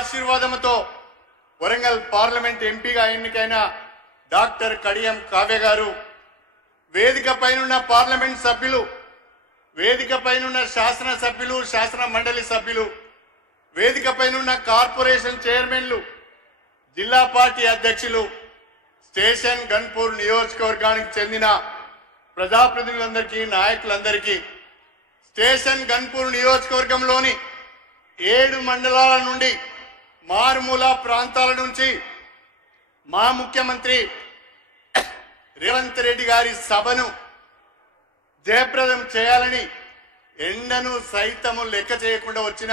ఆశీర్వాదంతో వరంగల్ పార్లమెంట్ ఎంపీగా ఎన్నికైన డాక్టర్ కడియం కావ్య గారు, వేదిక పైనున్న పార్లమెంట్ సభ్యులు, వేదిక పైనున్న శాసనసభ్యులు, శాసన మండలి సభ్యులు, వేదిక పైనున్న కార్పొరేషన్ చైర్మన్లు, జిల్లా పార్టీ అధ్యక్షులు, స్టేషన్ గన్పూర్ నియోజకవర్గానికి చెందిన ప్రజాప్రతినిధులందరికీ, నాయకులందరికీ, స్టేషన్ గన్పూర్ నియోజకవర్గంలోని 7 మండలాల నుండి, మారుమూల ప్రాంతాల నుంచి మా ముఖ్యమంత్రి రేవంత్ రెడ్డి గారి సభను జయప్రదం చేయాలని ఎండను సైతము లెక్క చేయకుండా వచ్చిన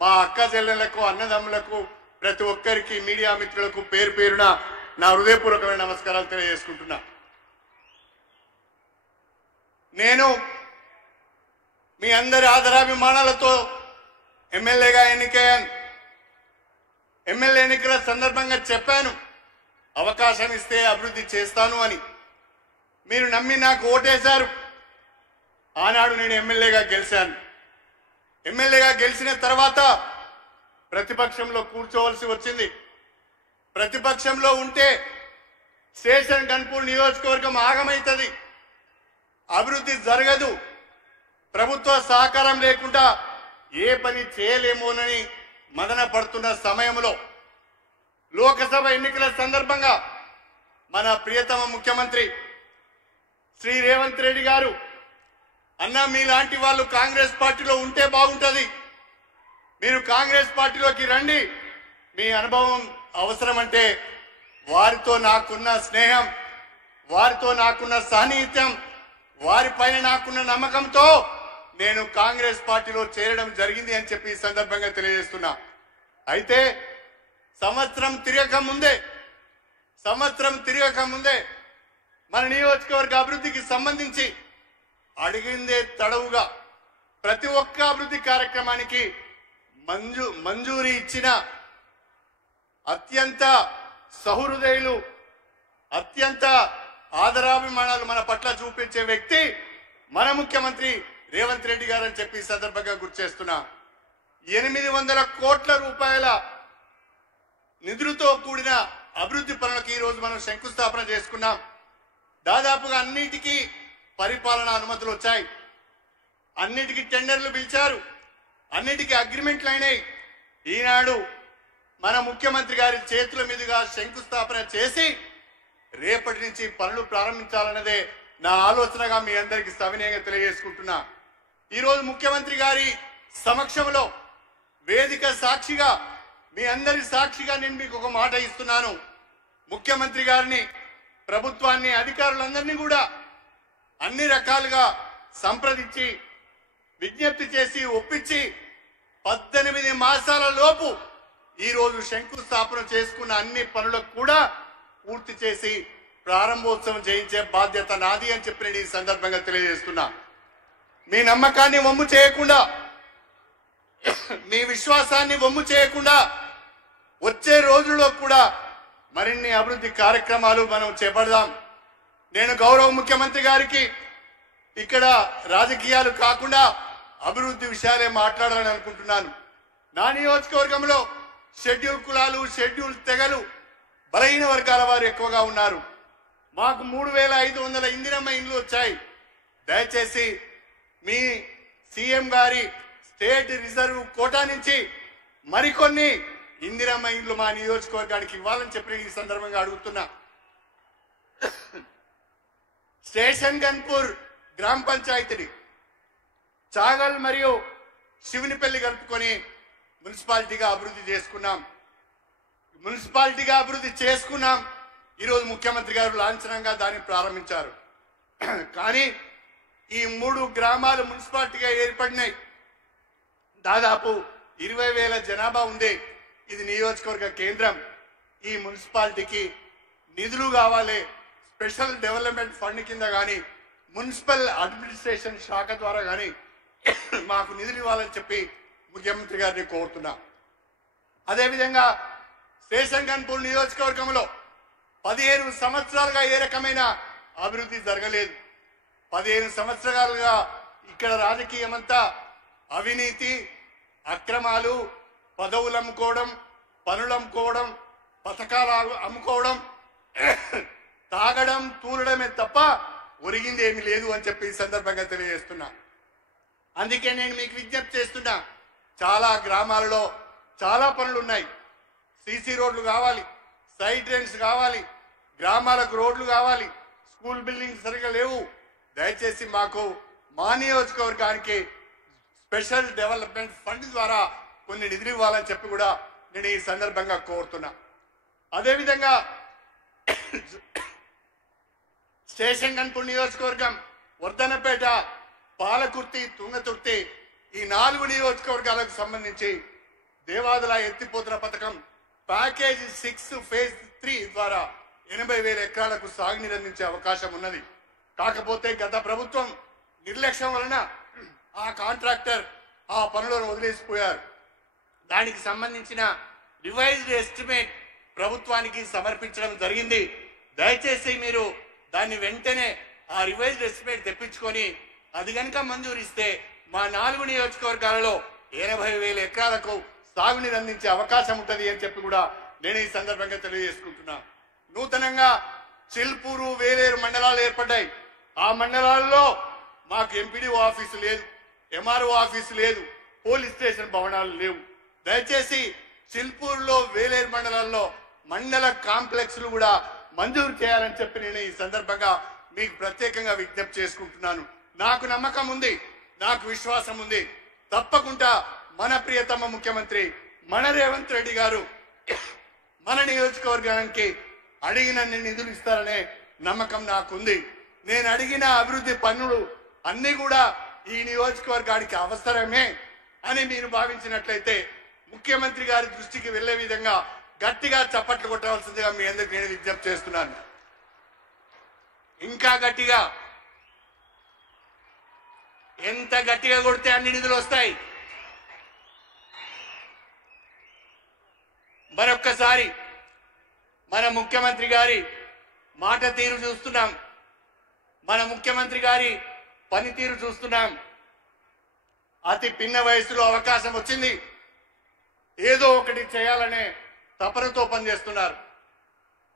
మా అక్క చెల్లెళ్లకు, అన్నదమ్ములకు, ప్రతి ఒక్కరికి, మీడియా మిత్రులకు పేరు పేరున నా హృదయపూర్వకమైన నమస్కారాలు తెలియజేసుకుంటున్నా. నేను మీ అందరి ఆదరాభిమానాలతో ఎమ్మెల్యేగా ఎన్నికయ్యాను. ఎమ్మెల్యే ఎన్నికల సందర్భంగా చెప్పాను, అవకాశం ఇస్తే అభివృద్ధి చేస్తాను అని. మీరు నమ్మి నాకు ఓటేశారు. ఆనాడు నేను ఎమ్మెల్యేగా గెలిచాను. ఎమ్మెల్యేగా గెలిచిన తర్వాత ప్రతిపక్షంలో కూర్చోవలసి వచ్చింది. ప్రతిపక్షంలో ఉంటే స్టేషన్ గన్పూర్ నియోజకవర్గం ఆగమవుతుంది, అభివృద్ధి జరగదు, ప్రభుత్వ సహకారం లేకుండా ఏ పని చేయలేమోనని మదన పడుతున్న సమయంలో లోకసభ ఎన్నికల సందర్భంగా మన ప్రియతమ ముఖ్యమంత్రి శ్రీ రేవంత్ రెడ్డి గారు, అన్న మీలాంటి వాళ్ళు కాంగ్రెస్ పార్టీలో ఉంటే బాగుంటుంది, మీరు కాంగ్రెస్ పార్టీలోకి రండి, మీ అనుభవం అవసరమంటే వారితో నాకున్న స్నేహం, వారితో నాకున్న సాన్నిహిత్యం, వారిపైన నాకున్న నమ్మకంతో నేను కాంగ్రెస్ పార్టీలో చేరడం జరిగింది అని చెప్పి ఈ సందర్భంగా తెలియజేస్తున్నా. అయితే సంవత్సరం తిరగక ముందే మన నియోజకవర్గ అభివృద్ధికి సంబంధించి అడిగిందే తడవుగా ప్రతి ఒక్క అభివృద్ధి కార్యక్రమానికి మంజూరీ ఇచ్చిన అత్యంత సహృదయులు, అత్యంత ఆదరాభిమానాలు మన పట్ల చూపించే వ్యక్తి మన ముఖ్యమంత్రి రేవంత్ రెడ్డి గారు అని చెప్పి ఈ సందర్భంగా గుర్తు చేస్తున్నా. 800 కోట్ల రూపాయల నిధులతో కూడిన అభివృద్ధి పనులకు ఈ రోజు మనం శంకుస్థాపన చేసుకున్నాం. దాదాపుగా అన్నిటికీ పరిపాలన అనుమతులు వచ్చాయి, అన్నిటికీ టెండర్లు పిలిచారు, అన్నిటికీ అగ్రిమెంట్లు అయినాయి. ఈనాడు మన ముఖ్యమంత్రి గారి చేతుల మీదుగా శంకుస్థాపన చేసి రేపటి నుంచి పనులు ప్రారంభించాలన్నదే నా ఆలోచనగా మీ అందరికీ సవినయంగా తెలియజేసుకుంటున్నా. ఈరోజు ముఖ్యమంత్రి గారి సమక్షంలో వేదిక సాక్షిగా, మీ అందరి సాక్షిగా నేను మీకు ఒక మాట ఇస్తున్నాను. ముఖ్యమంత్రి గారిని, ప్రభుత్వాన్ని, అధికారులందరినీ కూడా అన్ని రకాలుగా సంప్రదించి విజ్ఞప్తి చేసి ఒప్పించి 18 మాసాల లోపు ఈరోజు శంకుస్థాపన చేసుకున్న అన్ని పనులకు కూడా పూర్తి చేసి ప్రారంభోత్సవం చేయించే బాధ్యత నాది అని చెప్పి నేను ఈ సందర్భంగా తెలియజేస్తున్నా. మీ నమ్మకాన్ని వమ్ము చేయకుండా, మీ విశ్వాసాన్ని వమ్ము చేయకుండా వచ్చే రోజుల్లో కూడా మరిన్ని అభివృద్ధి కార్యక్రమాలు మనం చేపడదాం. నేను గౌరవ ముఖ్యమంత్రి గారికి ఇక్కడ రాజకీయాలు కాకుండా అభివృద్ధి విషయాలే మాట్లాడాలని అనుకుంటున్నాను. నా నియోజకవర్గంలో షెడ్యూల్ కులాలు, షెడ్యూల్ తెగలు, బలహీన వర్గాల వారు ఎక్కువగా ఉన్నారు. మాకు 3500 ఇందిరమ్మ ఇండ్లు వచ్చాయి. దయచేసి మీ సీఎం గారి స్టేట్ రిజర్వ్ కోటా నుంచి మరికొన్ని ఇందిరమ్మ ఇండ్లు మా నియోజకవర్గానికి ఇవ్వాలని చెప్పి ఈ సందర్భంగా అడుగుతున్నా. స్టేషన్ గన్పూర్ గ్రామ పంచాయతీని చాగల్ మరియు శివునిపల్లి కలుపుకొని మున్సిపాలిటీగా అభివృద్ధి చేసుకున్నాం. ఈరోజు ముఖ్యమంత్రి గారు లాంఛనంగా దాన్ని ప్రారంభించారు. కానీ ఈ 3 గ్రామాలు మున్సిపాలిటీగా ఏర్పడినాయి. దాదాపు 20,000 జనాభా ఉంది. ఇది నియోజకవర్గ కేంద్రం. ఈ మున్సిపాలిటీకి నిధులు కావాలి. స్పెషల్ డెవలప్మెంట్ ఫండ్ కింద కానీ, మున్సిపల్ అడ్మినిస్ట్రేషన్ శాఖ ద్వారా కానీ మాకు నిధులు ఇవ్వాలని చెప్పి ముఖ్యమంత్రి గారిని కోరుతున్నా. అదేవిధంగా స్టేషన్ గన్పూర్ నియోజకవర్గంలో 15 సంవత్సరాలుగా ఏ రకమైన అభివృద్ధి జరగలేదు. 15 సంవత్సరాలుగా ఇక్కడ రాజకీయం అంతా అవినీతి, అక్రమాలు, పదవులు అమ్ముకోవడం, పనులు అమ్ముకోవడం, పథకాలు అమ్ముకోవడం, తాగడం, తూలడమే తప్ప ఒరిగింది ఏమీ లేదు అని చెప్పి ఈ సందర్భంగా తెలియజేస్తున్నా. అందుకే నేను మీకు విజ్ఞప్తి చేస్తున్నా, చాలా గ్రామాలలో చాలా పనులు ఉన్నాయి. సీసీ రోడ్లు కావాలి, సైడ్ డ్రైన్స్ కావాలి, గ్రామాలకు రోడ్లు కావాలి, స్కూల్ బిల్డింగ్స్ సరిగా లేవు. దయచేసి మాకు మా నియోజకవర్గానికి స్పెషల్ డెవలప్మెంట్ ఫండ్ ద్వారా కొన్ని నిధులు ఇవ్వాలని చెప్పి కూడా నేను ఈ సందర్భంగా కోరుతున్నా. అదేవిధంగా స్టేషన్ గన్పూర్ నియోజకవర్గం, వర్ధనపేట, పాలకుర్తి, తుంగతుర్తి ఈ 4 నియోజకవర్గాలకు సంబంధించి దేవాదుల ఎత్తిపోతుల పథకం ప్యాకేజ్ 6 ఫేజ్ 3 ద్వారా 80,000 ఎకరాలకు సాగునీరు అందించే అవకాశం ఉన్నది. కాకపోతే గత ప్రభుత్వం నిర్లక్ష్యం వలన ఆ కాంట్రాక్టర్ ఆ పనులను వదిలేసిపోయారు. దానికి సంబంధించిన రివైజ్డ్ ఎస్టిమేట్ ప్రభుత్వానికి సమర్పించడం జరిగింది. దయచేసి మీరు దాన్ని వెంటనే ఆ రివైజ్డ్ ఎస్టిమేట్ తెప్పించుకొని అది కనుక మంజూరిస్తే మా 4 నియోజకవర్గాలలో 80,000 ఎకరాలకు సాగునీరు అందించే అవకాశం ఉంటుంది అని చెప్పి కూడా నేను ఈ సందర్భంగా తెలియజేసుకుంటున్నా. నూతనంగా చిల్పూరు, వేలేరు మండలాలు ఏర్పడ్డాయి. ఆ మండలాల్లో మాకు ఎంపీడీఓ ఆఫీసు లేదు, ఎంఆర్ఓ ఆఫీసు లేదు, పోలీస్ స్టేషన్ భవనాలు లేవు. దయచేసి చిల్పూరులో, వేలేరు మండలాల్లో మండల కాంప్లెక్స్లు కూడా మంజూరు చేయాలని చెప్పి నేను ఈ సందర్భంగా మీకు ప్రత్యేకంగా విజ్ఞప్తి చేసుకుంటున్నాను. నాకు నమ్మకం ఉంది, నాకు విశ్వాసం ఉంది. తప్పకుండా మన ప్రియతమ ముఖ్యమంత్రి మన రేవంత్ రెడ్డి గారు మన నియోజకవర్గానికి అడిగిన నిధులు ఇస్తారనే నమ్మకం నాకుంది. నేను అడిగిన అభివృద్ధి పనులు అన్ని కూడా ఈ నియోజకవర్గానికి అవసరమే అని మీరు భావించినట్లయితే ముఖ్యమంత్రి గారి దృష్టికి వెళ్లే విధంగా గట్టిగా చప్పట్లు కొట్టవలసిందిగా మీ అందరికీ నేను విజ్ఞప్తి చేస్తున్నాను. ఇంకా గట్టిగా, ఎంత గట్టిగా కొడితే అన్ని నిధులు వస్తాయి. మరొక్కసారి మన ముఖ్యమంత్రి గారి మాట తీరు చూస్తున్నాం, మన ముఖ్యమంత్రి గారి పనితీరు చూస్తున్నాం. అతి పిన్న వయసులో అవకాశం వచ్చింది, ఏదో ఒకటి చేయాలనే తపనతో పనిచేస్తున్నారు.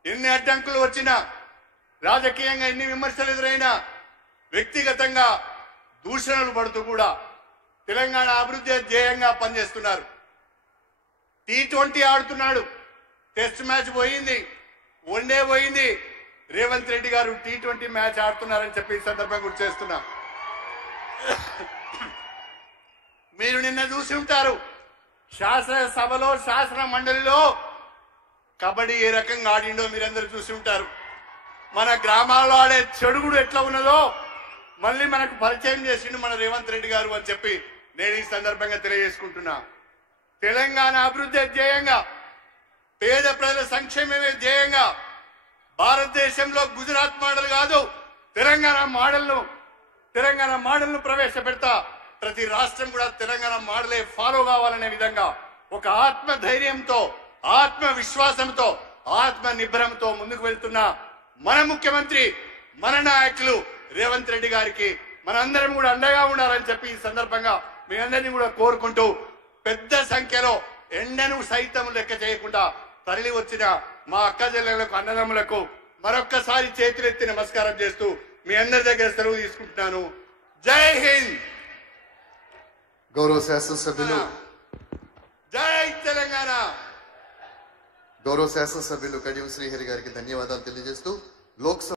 ఎన్ని అడ్డంకులు వచ్చినా, రాజకీయంగా ఎన్ని విమర్శలు ఎదురైనా, వ్యక్తిగతంగా దూషణలు పడుతూ కూడా తెలంగాణ అభివృద్ధి ధ్యేయంగా పనిచేస్తున్నారు. T20 ఆడుతున్నాడు, టెస్ట్ మ్యాచ్ పోయింది, వన్డే పోయింది. రేవంత్ రెడ్డి గారు T20 మ్యాచ్ ఆడుతున్నారని చెప్పి ఈ సందర్భంగా గుర్తు చేస్తున్నా. మీరు నిన్న చూసి ఉంటారు, శాసనసభలో, శాసన మండలిలో కబడ్డీ ఏ రకంగా ఆడిండో మీరందరూ చూసి ఉంటారు. మన గ్రామాల్లో ఆడే చెడుగుడు ఎట్లా ఉన్నదో మళ్ళీ మనకు పరిచయం చేసిండు మన రేవంత్ రెడ్డి గారు అని చెప్పి నేను ఈ సందర్భంగా తెలియజేసుకుంటున్నా. తెలంగాణ అభివృద్ధి ధ్యేయంగా, పేద ప్రజల సంక్షేమమే ధ్యేయంగా భారతదేశంలో గుజరాత్ మోడల్ కాదు, తెలంగాణ మోడల్ను ప్రవేశపెడతా. ప్రతి రాష్ట్రం కూడా తెలంగాణ మోడలే ఫాలో కావాలనే విధంగా ఒక ఆత్మధైర్యంతో, ఆత్మవిశ్వాసంతో, ఆత్మ నిబ్బరంతో ముందుకు వెళ్తున్న మన ముఖ్యమంత్రి, మన నాయకులు రేవంత్ రెడ్డి గారికి మనందరం కూడా అండగా ఉండాలని చెప్పి ఈ సందర్భంగా మీ అందరినీ కూడా కోరుకుంటూ, పెద్ద సంఖ్యలో ఎండను సైతం లెక్క చేయకుండా తరలి వచ్చిన మా అక్క చెల్లెలకు, అన్నదమ్ములకు మరొక్కసారి చేతులెత్తి నమస్కారం చేస్తూ మీ అందరి దగ్గర సెలవు తీసుకుంటున్నాను. జై హింద్. గౌరవ శాసనసభ్యులు, జై తెలంగాణ. గౌరవ శాసనసభ్యులు కడియం శ్రీహరి గారికి ధన్యవాదాలు తెలియజేస్తూ లోక్సభ